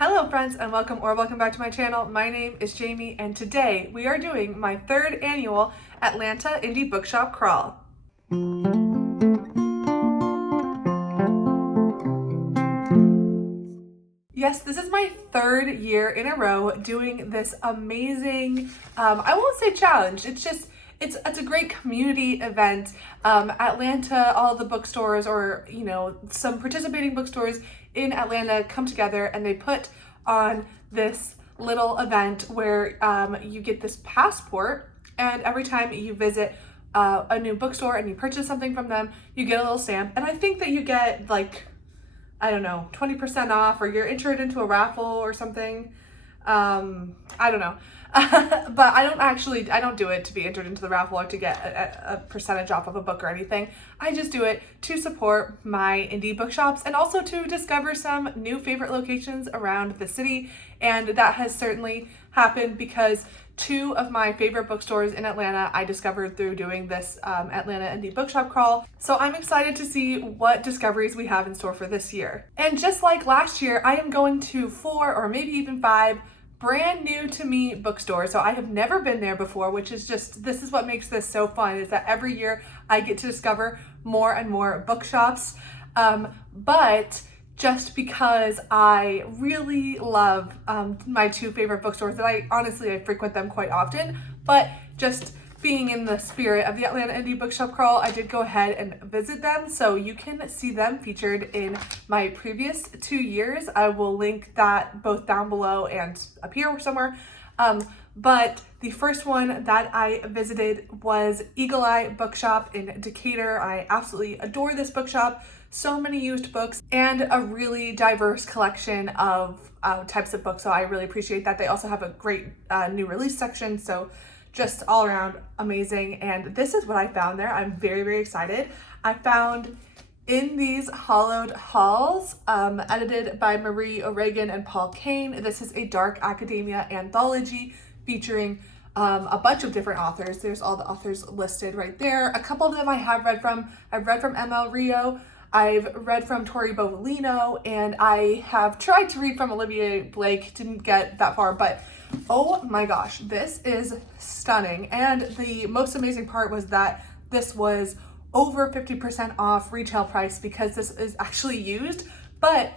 Hello friends, and welcome back to my channel. My name is Jamie, and today we are doing my third annual Atlanta Indie Bookshop Crawl. Yes, this is my third year in a row doing this amazing, I won't say challenge, it's a great community event. Atlanta, all the bookstores, or some participating bookstores in Atlanta come together and they put on this little event where you get this passport, and every time you visit a new bookstore and you purchase something from them, you get a little stamp, and I think that you get like, I don't know, 20% off, or you're entered into a raffle or something. I don't know. But I don't do it to be entered into the raffle or to get a percentage off of a book or anything. I just do it to support my indie bookshops and also to discover some new favorite locations around the city. And that has certainly happened because two of my favorite bookstores in Atlanta I discovered through doing this Atlanta Indie Bookshop Crawl. So I'm excited to see what discoveries we have in store for this year. And just like last year, I am going to 4 or maybe even 5 brand new to me bookstores. So I have never been there before, which is this is what makes this so fun, is that every year I get to discover more and more bookshops. But just because I really love my two favorite bookstores, that I frequent them quite often, but just being in the spirit of the Atlanta Indie Bookshop Crawl, I did go ahead and visit them, so you can see them featured in my previous 2 years. I will link that both down below and up here somewhere. But the first one that I visited was Eagle Eye Bookshop in Decatur. I absolutely adore this bookshop. So many used books and a really diverse collection of types of books, so I really appreciate that. They also have a great new release section, so just all around amazing. And this is what I found there. I'm very, very excited. I found In These Hollowed Halls, edited by Marie O'Regan and Paul Kane. This is a dark academia anthology featuring a bunch of different authors. There's all the authors listed right there. A couple of them I have read from. I've read from ML Rio. I've read from Tori Bovalino, and I have tried to read from Olivia Blake. Didn't get that far, but oh my gosh, this is stunning. And the most amazing part was that this was over 50% off retail price, because this is actually used, but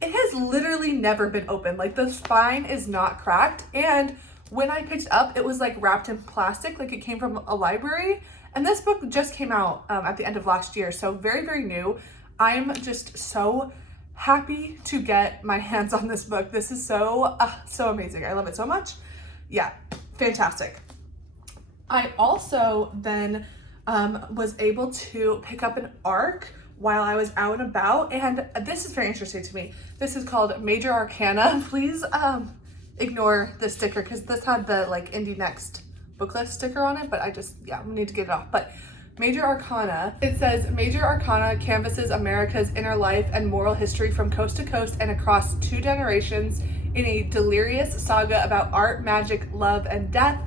it has literally never been opened. Like, the spine is not cracked, and when I picked it up, it was like wrapped in plastic, like it came from a library. And this book just came out at the end of last year, so very, very new. I'm just so happy to get my hands on this book. This is so amazing. I love it so much. Yeah, fantastic. I also then was able to pick up an ARC while I was out and about, and this is very interesting to me. This is called Major Arcana. Please ignore the sticker, because this had the like Indie Next book list sticker on it, but I need to get it off. But Major Arcana, it says, Major Arcana canvases America's inner life and moral history from coast to coast and across 2 generations in a delirious saga about art, magic, love, and death.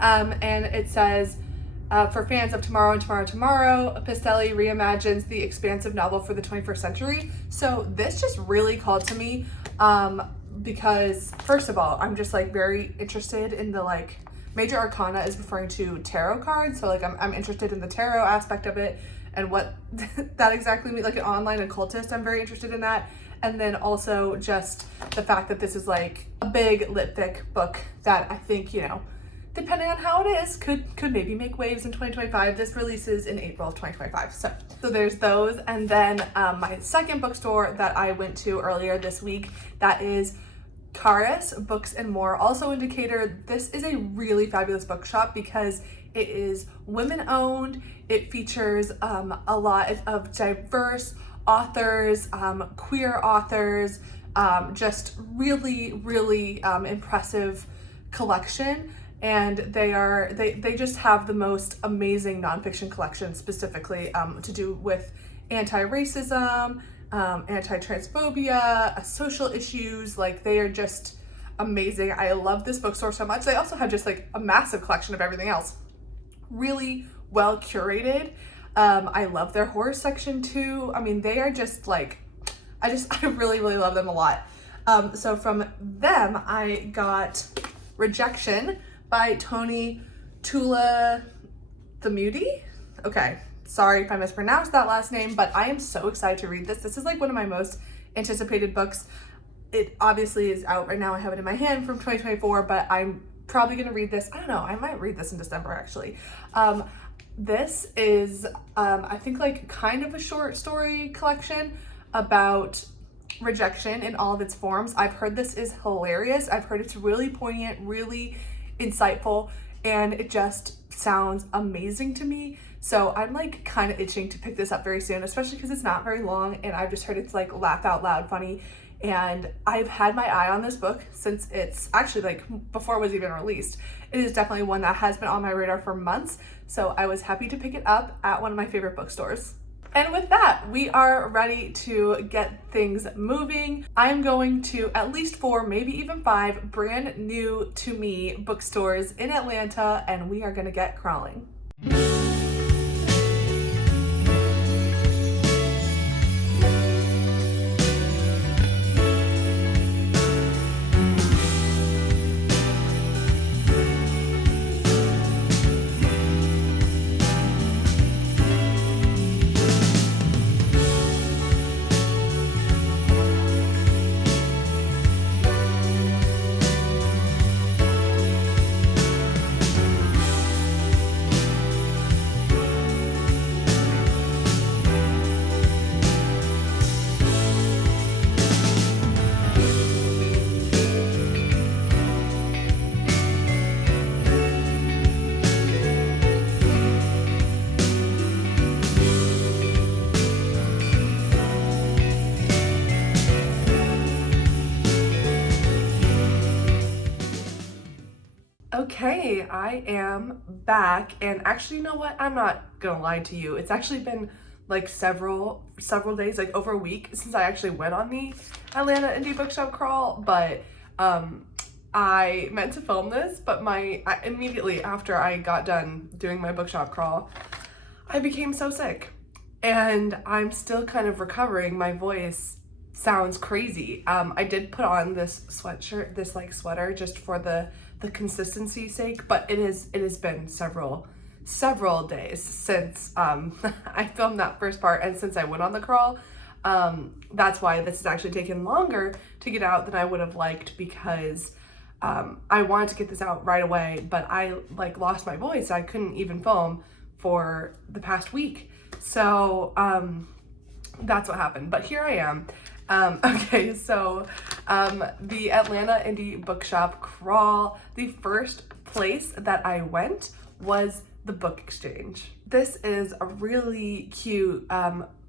And it says, for fans of Tomorrow and Tomorrow, Pistelli reimagines the expansive novel for the 21st century. So this just really called to me, because first of all, I'm just like very interested in the like, Major Arcana is referring to tarot cards, so like I'm interested in the tarot aspect of it and what that exactly means, like an online occultist. I'm very interested in that. And then also just the fact that this is like a big lit fic book that I think, depending on how it is, could maybe make waves in 2025. This releases in April of 2025. So there's those. And then my second bookstore that I went to earlier this week, that is Caris Books and More, also in Decatur. This is a really fabulous bookshop because it is women owned. It features a lot of diverse authors, queer authors, just really, really impressive collection. and they just have the most amazing nonfiction collection, specifically to do with anti-racism, anti-transphobia, social issues. Like, they are just amazing. I love this bookstore so much. They also have just like a massive collection of everything else, really well curated. I love their horror section too. I mean, they are just like, I really love them a lot. So from them, I got Rejection by Tony Tula Thamudi. Okay, sorry if I mispronounced that last name, but I am so excited to read this. This is like one of my most anticipated books. It obviously is out right now. I have it in my hand from 2024, but I'm probably gonna read this. I don't know, I might read this in December actually. This is, I think, like kind of a short story collection about rejection in all of its forms. I've heard this is hilarious. I've heard it's really poignant, really insightful, and it just sounds amazing to me. So I'm like kind of itching to pick this up very soon, especially because it's not very long, and I've just heard it's like laugh out loud funny. And I've had my eye on this book since it's actually like before it was even released. It is definitely one that has been on my radar for months. So I was happy to pick it up at one of my favorite bookstores. And with that, we are ready to get things moving. I'm going to at least 4, maybe even 5 brand new to me bookstores in Atlanta, and we are gonna get crawling. Okay, I am back, and actually, you know what? I'm not gonna lie to you. It's actually been like several days, like over a week, since I actually went on the Atlanta Indie Bookshop crawl. But I meant to film this, but immediately after I got done doing my bookshop crawl, I became so sick, and I'm still kind of recovering. My voice sounds crazy. I did put on this sweatshirt, this like sweater, just for the consistency's sake, but it has been several days since I filmed that first part, and since I went on the crawl. That's why this has actually taken longer to get out than I would have liked, because I wanted to get this out right away, but I like lost my voice. I couldn't even film for the past week. So that's what happened, but here I am. Okay, so the Atlanta Indie Bookshop crawl, the first place that I went was the Book Exchange. This is a really cute,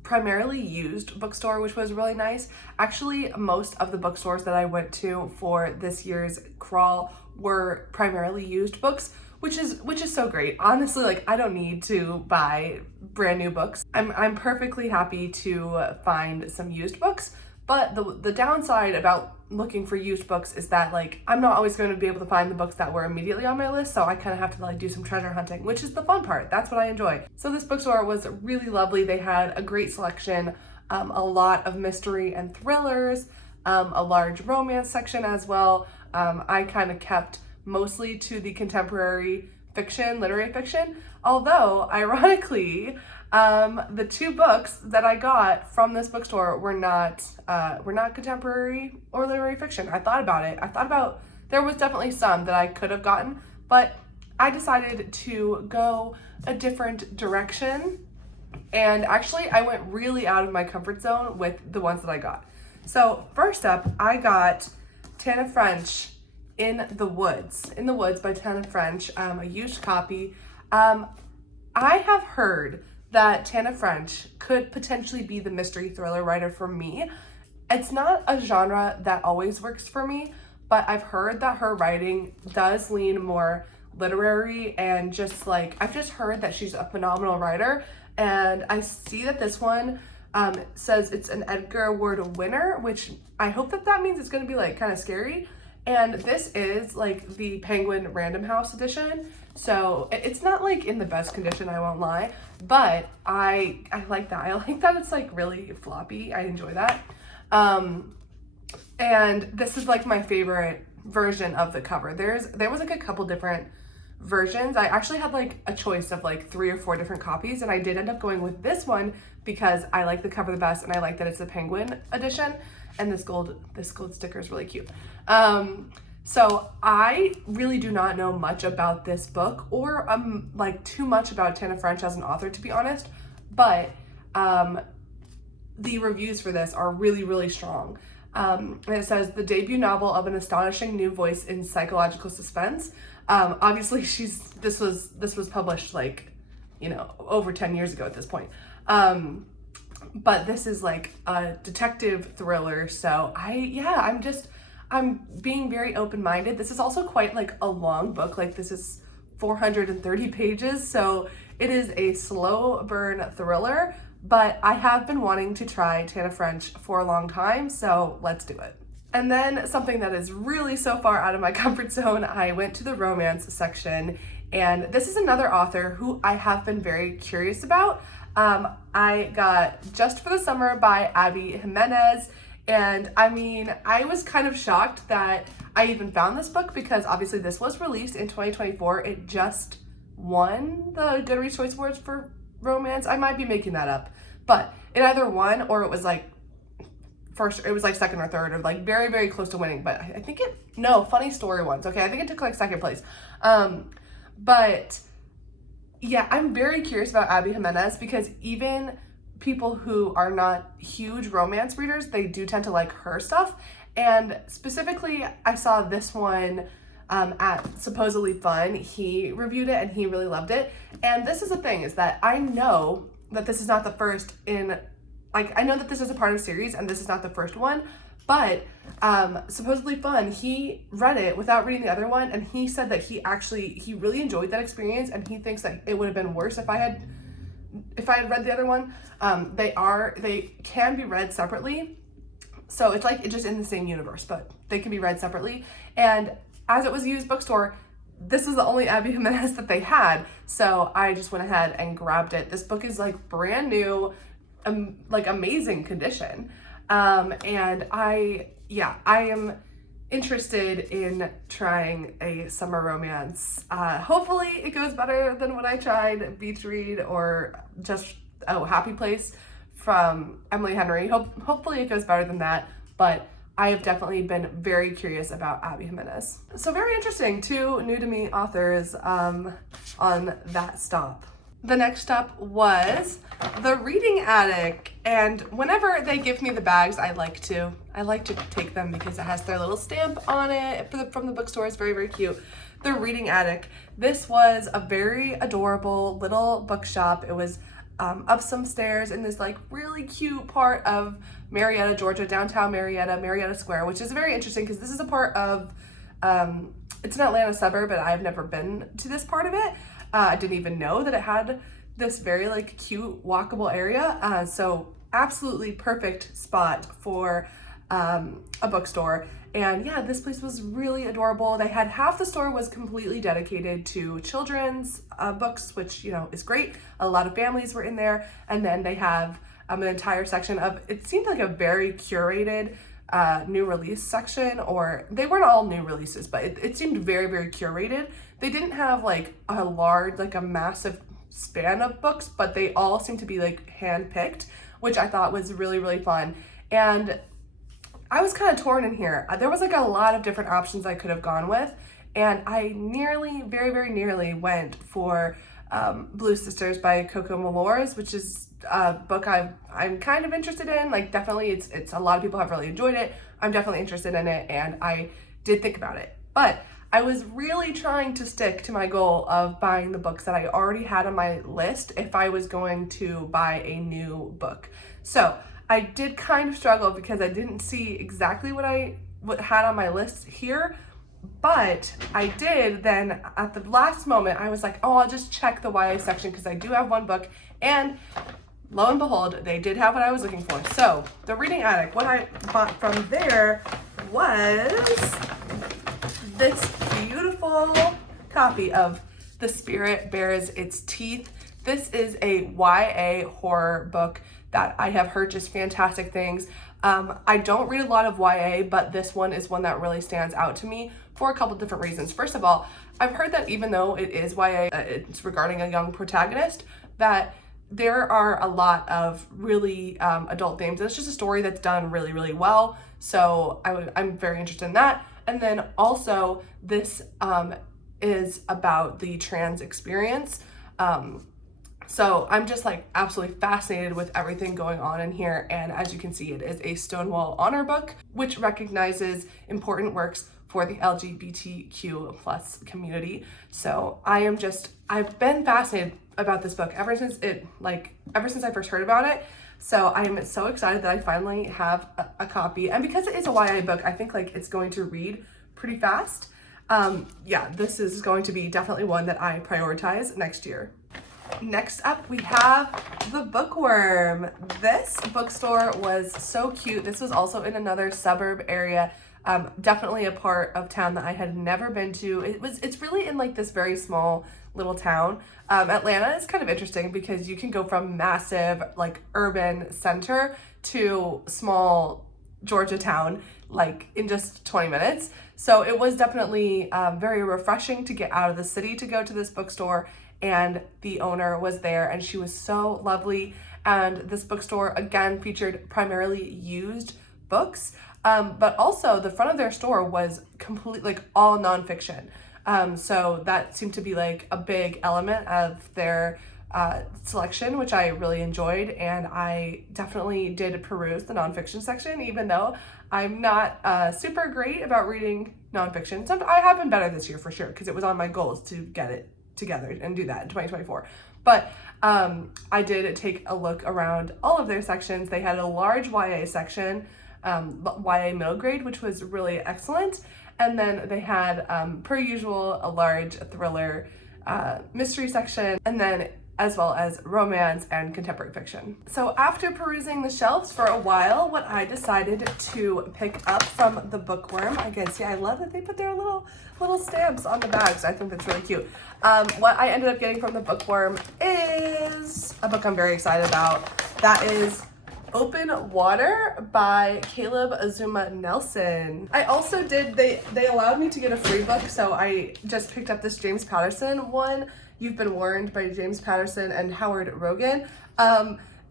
primarily used bookstore, which was really nice. Actually, most of the bookstores that I went to for this year's crawl were primarily used books, which is so great. Honestly, like, I don't need to buy brand new books. I'm perfectly happy to find some used books. But the downside about looking for used books is that, like, I'm not always going to be able to find the books that were immediately on my list, so I kind of have to like do some treasure hunting, which is the fun part. That's what I enjoy. So this bookstore was really lovely. They had a great selection, a lot of mystery and thrillers, a large romance section as well. I kind of kept mostly to the contemporary fiction, literary fiction, although ironically, the 2 books that I got from this bookstore were not contemporary or literary fiction. I thought about there was definitely some that I could have gotten, but I decided to go a different direction, and actually I went really out of my comfort zone with the ones that I got. So first up, I got Tana French, In the Woods by Tana French, a used copy. I have heard that Tana French could potentially be the mystery thriller writer for me. It's not a genre that always works for me, but I've heard that her writing does lean more literary, and just like, I've just heard that she's a phenomenal writer, and I see that this one says it's an Edgar Award winner, which I hope that that means it's going to be like kind of scary. And this is like the Penguin Random House edition, so it's not like in the best condition, I won't lie, but I like that. I like that it's like really floppy. I enjoy that. And this is like my favorite version of the cover. There was like a couple different versions. I actually had like a choice of like 3 or 4 different copies, and I did end up going with this one because I like the cover the best, and I like that it's the Penguin edition, and this gold sticker is really cute. So I really do not know much about this book, or like too much about Tana French as an author, to be honest, but the reviews for this are really, really strong. And it says, the debut novel of an astonishing new voice in psychological suspense. Obviously this was published like, you know, over 10 years ago at this point. But this is like a detective thriller. So I'm being very open-minded. This is also quite like a long book. Like, this is 430 pages. So it is a slow burn thriller, but I have been wanting to try Tana French for a long time. So let's do it. And then something that is really so far out of my comfort zone, I went to the romance section, and this is another author who I have been very curious about. I got Just for the Summer by Abby Jimenez, and I mean, I was kind of shocked that I even found this book, because obviously this was released in 2024. It just won the Goodreads Choice Awards for romance. I might be making that up, but it either won or it was like first, it was like second or third, or like very, very close to winning. But I think Funny Story ones. Okay, I think it took like second place. But yeah, I'm very curious about Abby Jimenez, because even people who are not huge romance readers, they do tend to like her stuff. And specifically, I saw this one at Supposedly Fun. He reviewed it and he really loved it. And this is the thing, is that I know that this is not the first in, like, I know that this is a part of a series and this is not the first one, but Supposedly Fun, he read it without reading the other one, and he said that he really enjoyed that experience, and he thinks that it would have been worse if I had read the other one. They can be read separately, so it's like it's just in the same universe, but they can be read separately. And as it was a used bookstore, this is the only Abby Jimenez that they had, so I just went ahead and grabbed it. This book is like brand new, like amazing condition, and I am interested in trying a summer romance. Hopefully it goes better than what I tried, Beach Read or just Happy Place from Emily Henry. Hopefully it goes better than that, but I have definitely been very curious about Abby Jimenez. So very interesting, 2 new to me authors on that stop. The next stop was the Reading Attic, and whenever they give me the bags, I like to take them because it has their little stamp on it from the bookstore. It's very, very cute. The Reading Attic. This was a very adorable little bookshop. It was up some stairs in this like really cute part of Marietta, Georgia, downtown Marietta Square, which is very interesting because this is a part of, it's an Atlanta suburb, but I've never been to this part of it. I didn't even know that it had this very like cute walkable area. So absolutely perfect spot for a bookstore. And yeah, this place was really adorable. They had half the store was completely dedicated to children's books, which, you know, is great. A lot of families were in there. And then they have an entire section of, it seemed like a very curated new release section, or they weren't all new releases, but it seemed very, very curated. They didn't have like a large, like a massive span of books, but they all seemed to be like hand-picked, which I thought was really, really fun. And I was kind of torn in here. There was like a lot of different options I could have gone with, and I very, very nearly went for Blue Sisters by Coco Malores, which is a book I'm kind of interested in. Like, definitely it's a lot of people have really enjoyed it. I'm definitely interested in it, and I did think about it. But I was really trying to stick to my goal of buying the books that I already had on my list if I was going to buy a new book. So I did kind of struggle because I didn't see exactly what had on my list here, But I did then, at the last moment, I was like, oh, I'll just check the YA section because I do have one book, and lo and behold, they did have what I was looking for. So the Reading Attic, what I bought from there was this beautiful copy of The Spirit Bares Its Teeth. This is a YA horror book that I have heard just fantastic things. I don't read a lot of YA, but this one is one that really stands out to me for a couple different reasons. First of all, I've heard that even though it is YA, it's regarding a young protagonist, that there are a lot of really adult themes. It's just a story that's done really, really well. So I'm very interested in that. And then also this is about the trans experience. So I'm just like absolutely fascinated with everything going on in here. And as you can see, it is a Stonewall Honor book, which recognizes important works for the LGBTQ plus community. So I've been fascinated about this book ever since I first heard about it. So I am so excited that I finally have a copy. And because it is a YA book, I think like it's going to read pretty fast. Yeah, this is going to be definitely one that I prioritize next year. Next up, we have The Bookworm. This bookstore was so cute. This was also in another suburb area, definitely a part of town that I had never been to. It's really in like this very small little town. Atlanta is kind of interesting because you can go from massive like urban center to small Georgia town like in just 20 minutes. So it was definitely very refreshing to get out of the city to go to this bookstore. And the owner was there and she was so lovely. And this bookstore again featured primarily used books, but also the front of their store was complete like all nonfiction. So that seemed to be like a big element of their selection, which I really enjoyed. And I definitely did peruse the nonfiction section, even though I'm not super great about reading nonfiction. I have been better this year for sure, because it was on my goals to get it together and do that in 2024. But I did take a look around all of their sections. They had a large YA section, YA middle grade, which was really excellent. And then they had, per usual, a large thriller mystery section, and then as well as romance and contemporary fiction. So after perusing the shelves for a while, what I decided to pick up from The Bookworm, again, see, I love that they put their little stamps on the bags. I think that's really cute. What I ended up getting from The Bookworm is a book I'm very excited about. That is Open Water by Caleb Azuma Nelson. I also did, they allowed me to get a free book, so I just picked up this James Patterson one, You've Been Warned by James Patterson and Howard Rogan.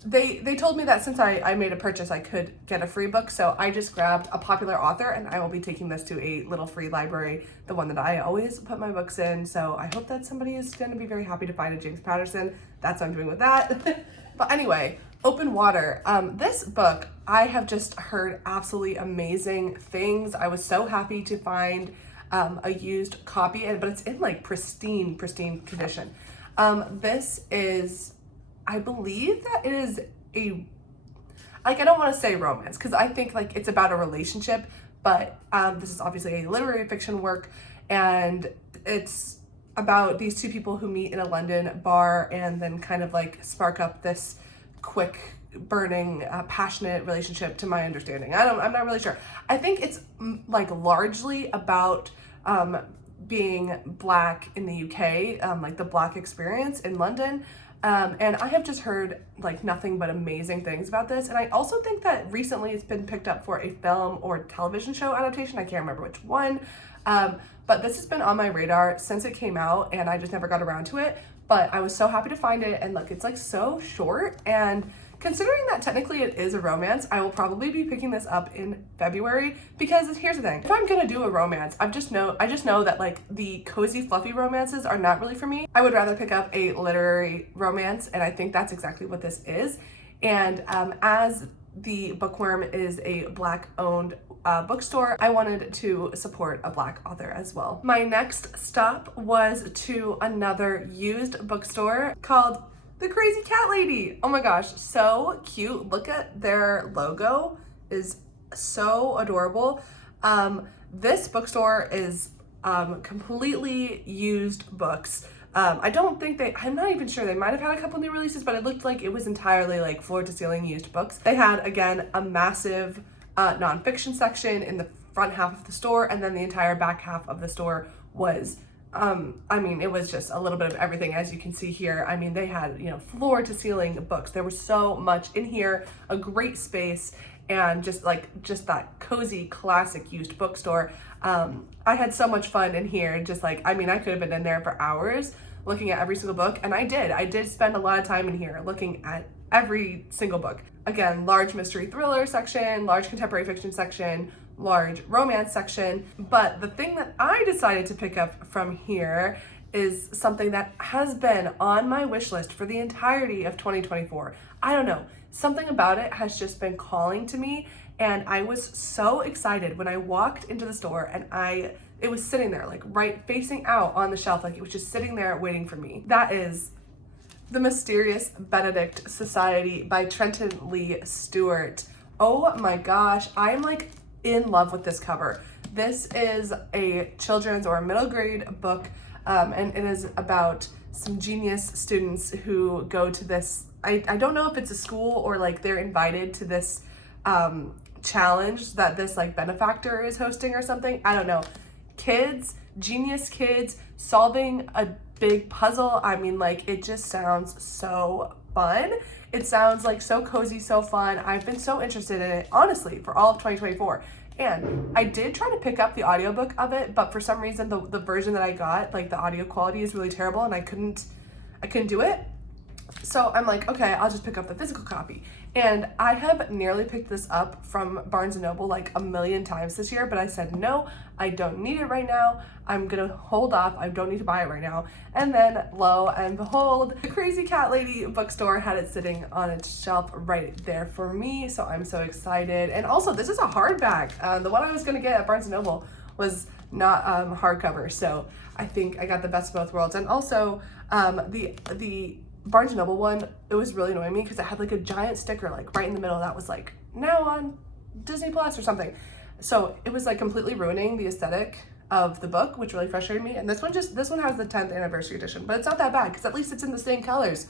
They told me that since I made a purchase, I could get a free book, so I just grabbed a popular author, and I will be taking this to a little free library, the one that I always put my books in, so I hope that somebody is going to be very happy to find a James Patterson. That's what I'm doing with that. But anyway, Open Water. This book, I have just heard absolutely amazing things. I was so happy to find a used copy, but it's in like pristine condition. This is, I believe that it is I don't want to say romance because I think like it's about a relationship, but this is obviously a literary fiction work, and it's about these two people who meet in a London bar and then kind of like spark up this quick, burning, passionate relationship, to my understanding. I'm not really sure. I think it's like largely about being Black in the UK, like the Black experience in London. And I have just heard like nothing but amazing things about this. And I also think that recently it's been picked up for a film or television show adaptation. I can't remember which one. But this has been on my radar since it came out, and I just never got around to it. But I was so happy to find it, and look, it's like so short, and considering that technically it is a romance, I will probably be picking this up in February, because here's the thing. If I'm gonna do a romance, I just know that like the cozy, fluffy romances are not really for me. I would rather pick up a literary romance, and I think that's exactly what this is. And as The Bookworm is a Black-owned bookstore, I wanted to support a Black author as well. My next stop was to another used bookstore called The Crazy Cat Lady. Oh my gosh, so cute. Look at their logo, is so adorable. This bookstore is completely used books. I don't think I'm not even sure, they might have had a couple new releases, but it looked like it was entirely like floor to ceiling used books. They had, again, a massive nonfiction section in the front half of the store, and then the entire back half of the store was, I mean, it was just a little bit of everything, as you can see here. I mean, they had, you know, floor to ceiling books. There was so much in here, a great space, and just that cozy classic used bookstore. I had so much fun in here, just like, I mean, I could have been in there for hours looking at every single book, and I did spend a lot of time in here looking at every single book. Again, large mystery thriller section, large contemporary fiction section, large romance section. But the thing that I decided to pick up from here is something that has been on my wish list for the entirety of 2024. I don't know, something about it has just been calling to me, and I was so excited when I walked into the store and it was sitting there, like right facing out on the shelf, like it was just sitting there waiting for me. That is The Mysterious Benedict Society by Trenton Lee Stewart. Oh my gosh, I'm like in love with this cover. This is a children's or a middle grade book, and it is about some genius students who go to this, I don't know if it's a school or like they're invited to this challenge that this like benefactor is hosting or something. I don't know. Kids, genius kids solving a big puzzle. I mean, like, it just sounds so fun. It sounds like so cozy, so fun. I've been so interested in it, honestly, for all of 2024. And I did try to pick up the audiobook of it, but for some reason the version that I got, like the audio quality is really terrible and I couldn't do it. So I'm like, okay, I'll just pick up the physical copy. And I have nearly picked this up from Barnes & Noble like a million times this year, but I said, no, I don't need it right now. I'm gonna hold off. I don't need to buy it right now. And then lo and behold, the Crazy Cat Lady bookstore had it sitting on its shelf right there for me. So I'm so excited. And also, this is a hardback. The one I was gonna get at Barnes & Noble was not hardcover. So I think I got the best of both worlds. And also the Barnes & Noble one, it was really annoying me because it had like a giant sticker like right in the middle that was like, now on Disney Plus or something. So it was like completely ruining the aesthetic of the book, which really frustrated me. And this one has the 10th anniversary edition, but it's not that bad because at least it's in the same colors.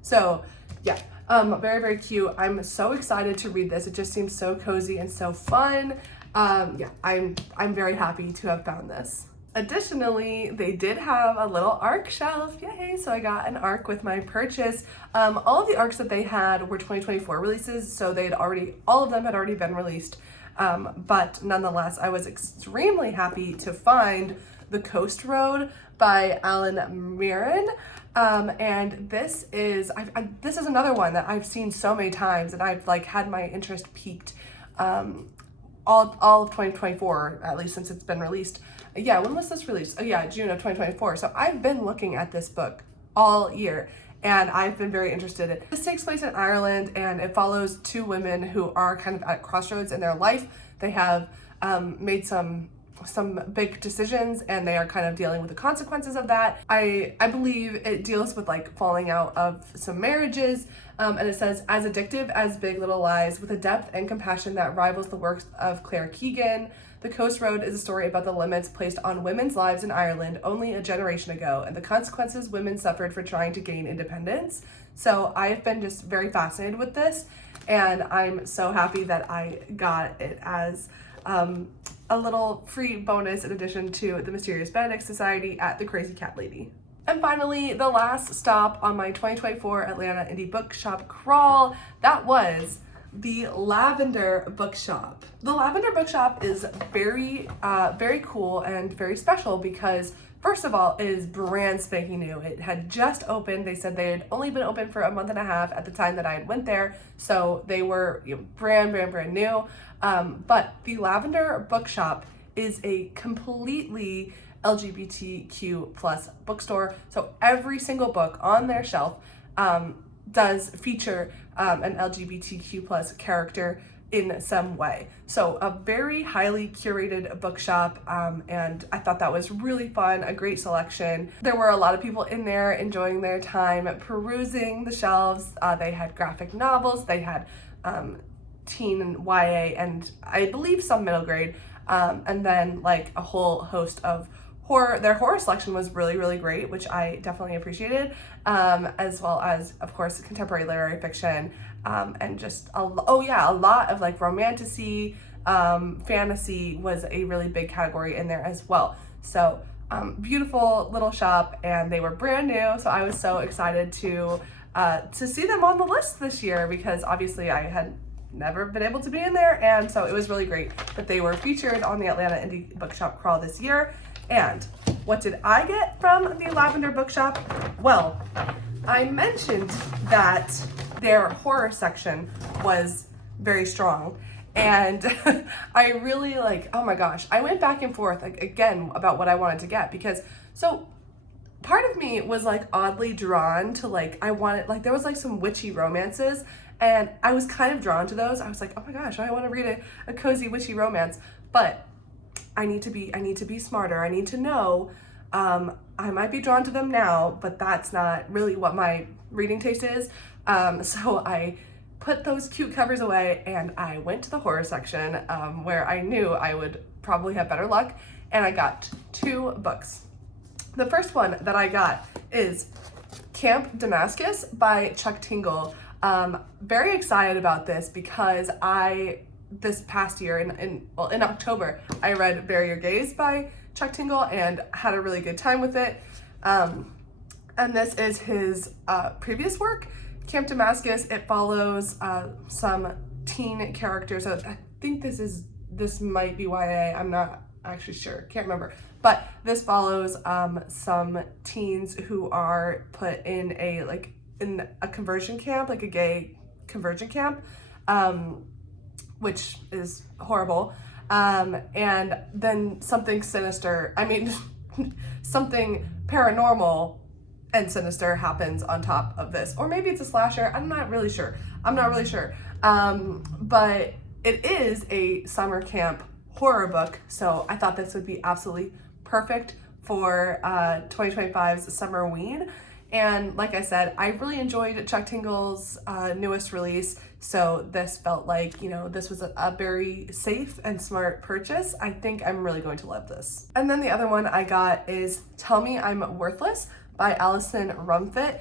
So yeah, very, very cute. I'm so excited to read this. It just seems so cozy and so fun. Yeah, I'm very happy to have found this. Additionally, they did have a little ARC shelf, yay! So I got an ARC with my purchase. All of the ARCs that they had were 2024 releases, so all of them had already been released. But nonetheless, I was extremely happy to find The Coast Road by Alan Mirren. And this is another one that I've seen so many times, and I've like had my interest piqued all of 2024, at least since it's been released. Yeah, when was this released? Oh yeah, June of 2024. So I've been looking at this book all year, and I've been very interested in it. This takes place in Ireland, and it follows two women who are kind of at crossroads in their life. They have made some big decisions, and they are kind of dealing with the consequences of that. I believe it deals with like falling out of some marriages, and it says, as addictive as Big Little Lies, with a depth and compassion that rivals the works of Claire Keegan, The Coast Road is a story about the limits placed on women's lives in Ireland only a generation ago and the consequences women suffered for trying to gain independence. So I've been just very fascinated with this, and I'm so happy that I got it as a little free bonus in addition to The Mysterious Benedict Society at the Crazy Cat Lady. And finally, the last stop on my 2024 Atlanta Indie Bookshop crawl, that was the Lavender Bookshop. The Lavender Bookshop is very cool and very special because, first of all, it is brand spanking new. It had just opened. They said they had only been open for a month and a half at the time that I went there, so they were brand new. But the Lavender Bookshop is a completely LGBTQ plus bookstore. So every single book on their shelf does feature an LGBTQ plus character in some way. So a very highly curated bookshop, and I thought that was really fun, a great selection. There were a lot of people in there enjoying their time perusing the shelves. They had graphic novels, they had teen and YA, and I believe some middle grade, and then like a whole host of their horror selection was really, really great, which I definitely appreciated, as well as, of course, contemporary literary fiction, and just a lot of like romantasy, fantasy was a really big category in there as well. So beautiful little shop, and they were brand new, so I was so excited to see them on the list this year, because obviously I had never been able to be in there, and so it was really great that they were featured on the Atlanta Indie Bookshop crawl this year. And what did I get from the Lavender Bookshop? Well, I mentioned that their horror section was very strong, and I really oh my gosh, I went back and forth again about what I wanted to get, because so part of me was oddly drawn to I wanted there was some witchy romances, and I was kind of drawn to those. I was like, oh my gosh, I want to read a cozy witchy romance, but I need to be smarter. I need to know, I might be drawn to them now, but that's not really what my reading taste is. So I put those cute covers away, and I went to the horror section, where I knew I would probably have better luck, and I got 2 books. The first one that I got is Camp Damascus by Chuck Tingle. Very excited about this because this past year in October, I read Bury Your Gaze by Chuck Tingle and had a really good time with it. And this is his previous work, Camp Damascus. It follows some teen characters. So I think this might be YA. I'm not actually sure, can't remember. But this follows some teens who are put in a conversion camp, like a gay conversion camp, which is horrible. And then something sinister, something paranormal and sinister happens on top of this. Or maybe it's a slasher, I'm not really sure. But it is a summer camp horror book, so I thought this would be absolutely perfect for 2025's Summerween. And like I said, I really enjoyed Chuck Tingle's newest release, so this felt like, this was a very safe and smart purchase. I think I'm really going to love this. And then the other one I got is Tell Me I'm Worthless by Allison Rumfitt.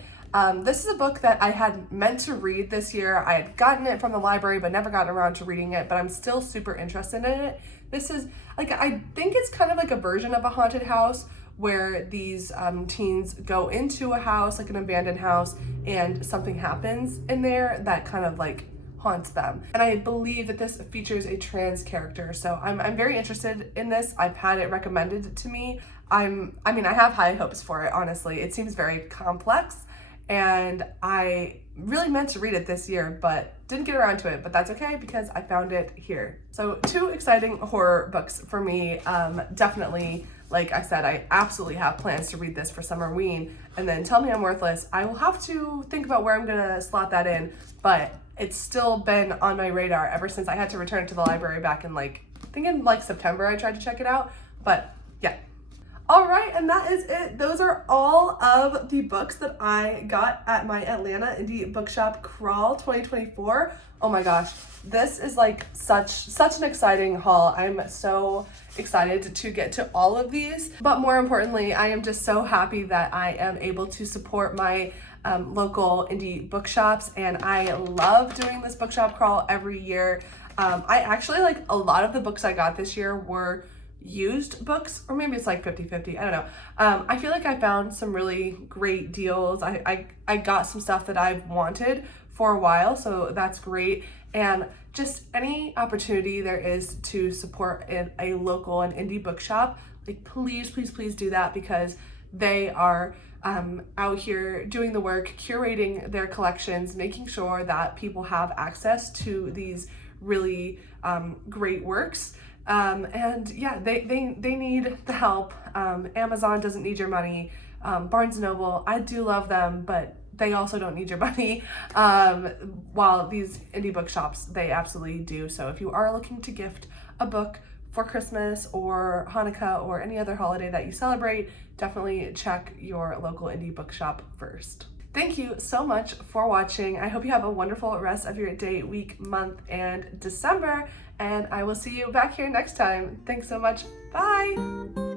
This is a book that I had meant to read this year. I had gotten it from the library but never gotten around to reading it, but I'm still super interested in it. This is I think it's kind of like a version of a haunted house, where these teens go into a house, an abandoned house, and something happens in there that kind of haunts them. And I believe that this features a trans character, so I'm very interested in this. I've had it recommended to me. I have high hopes for it, honestly. It seems very complex, and I really meant to read it this year, but didn't get around to it, but that's okay because I found it here. So 2 exciting horror books for me. Definitely, like I said, I absolutely have plans to read this for Summerween. And then Tell Me I'm Worthless, I will have to think about where I'm gonna slot that in, but it's still been on my radar ever since I had to return it to the library back in I think in September I tried to check it out, but yeah. All right, and that is it. Those are all of the books that I got at my Atlanta Indie Bookshop Crawl 2024. Oh my gosh, this is such an exciting haul. I'm so excited to get to all of these, but more importantly, I am just so happy that I am able to support my local indie bookshops, and I love doing this bookshop crawl every year. I actually a lot of the books I got this year were used books, or maybe it's 50-50, I don't know. I feel I found some really great deals. I got some stuff that I've wanted for a while, so that's great. And just any opportunity there is to support a local and indie bookshop, please do that, because they are out here doing the work, curating their collections, making sure that people have access to these really great works. And yeah, they need the help. Amazon doesn't need your money. Barnes & Noble, I do love them, but they also don't need your money. While these indie bookshops, they absolutely do. So if you are looking to gift a book for Christmas or Hanukkah or any other holiday that you celebrate, definitely check your local indie bookshop first. Thank you so much for watching. I hope you have a wonderful rest of your day, week, month, and December, and I will see you back here next time. Thanks so much. Bye.